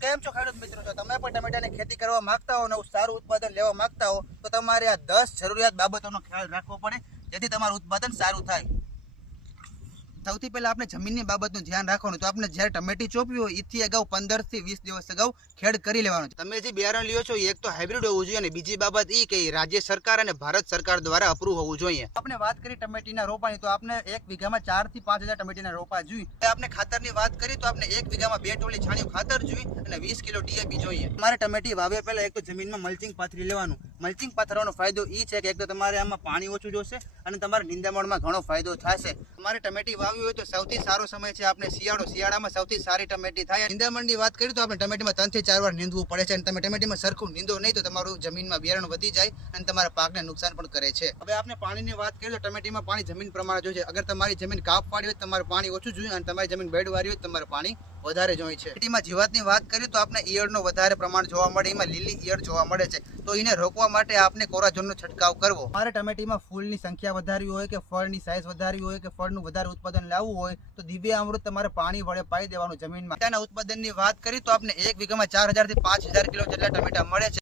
કેમ છો ખેડૂત મિત્રો? જો તમે પણ ટમેટાની ખેતી કરવા માંગતા હો અને સારું ઉત્પાદન લેવા માંગતા હો તો તમારે આ 10 જરૂરિયાત બાબતોનો ખ્યાલ રાખવો પડે જેથી તમારું ઉત્પાદન સારું થાય। સૌથી પહેલા આપણે જમીનની બાબતનું ધ્યાન રાખવાનું। તો આપણે જ્યારે ટમેટી ચોપવી હોય એથી અગાઉ 15 થી 20 દિવસ અગાઉ ખેડ કરી લેવાનું છે। તમે જે બિયારણ લ્યો છો એક તો હાઇબ્રિડ હોવું જોઈએ અને બીજી બાબત એ કે રાજ્ય સરકાર અને ભારત સરકાર દ્વારા અપ્રૂવ હોવું જોઈએ। આપણે વાત કરી ટમેટીના રોપાની તો આપણે 1 વીઘામાં 4 થી 5 હજાર ટમેટીના રોપા જોઈએ। આપણે ખાતરની વાત કરી તો આપણે 1 વીઘામાં 2 ટોલી છાણિયું ખાતર જોઈએ અને 20 કિલો ડીએપી જોઈએ। તમારે ટમેટી વાવ્યા પહેલા એક તો જમીનમાં મલ્ચિંગ પાથરી લેવાનું। મલ્ચિંગ પાથરવાનો ફાયદો એ છે કે એક તો તમારે આમાં પાણી ઓછું જોશે અને તમારે નિંદામણમાં ઘણો ફાયદો થશે। તમારે ટમેટી વાવી હોય તો સૌથી સારો સમય છે આપણે શિયાળામાં સૌથી સારી ટમેટી થાય। નિંદામણની વાત કરીએ તો આપણે ટમેટીમાં 3 થી 4 વાર નીંદવું પડે છે અને તમે ટમેટીમાં સરખું નીંદો નહીં તો તમારું જમીનમાં બિયારણ વધી જાય અને તમારા પાકને નુકસાન પણ કરે છે। હવે આપણે પાણીની વાત કરીએ તો ટમેટીમાં પાણી જમીન પ્રમાણે જોઈએ। અગર તમારી જમીન કાપવાળી હોય તમારે પાણી ઓછું જોઈએ અને તમારી જમીન બેડવાળી હોય તમારે પાણી વધારે જોઈએ છે। ટમેટીમાં જીવાતની વાત કરીએ તો આપણે ઈયળનો વધારે પ્રમાણ જોવા મળે, એમાં લીલી ઈયળ જોવા મળે છે। તો એને રોકવા માટે આપણે કોરાજોનનો છંટકાવ કરવો। મારે ટમેટીમાં ફૂલની સંખ્યા વધારવી હોય કે ફળની સાઈઝ વધારવી હોય કે ફળનું વધારે ઉત્પાદન લાવવું હોય તો દિવ્ય અમૃત તમારે પાણી વડે પાઈ દેવાનું જમીનમાં। ટમેટાના ઉત્પાદનની વાત કરીએ તો આપણે 1 વીઘામાં 4000 થી 5000 કિલો જેટલા ટમેટા મળે છે।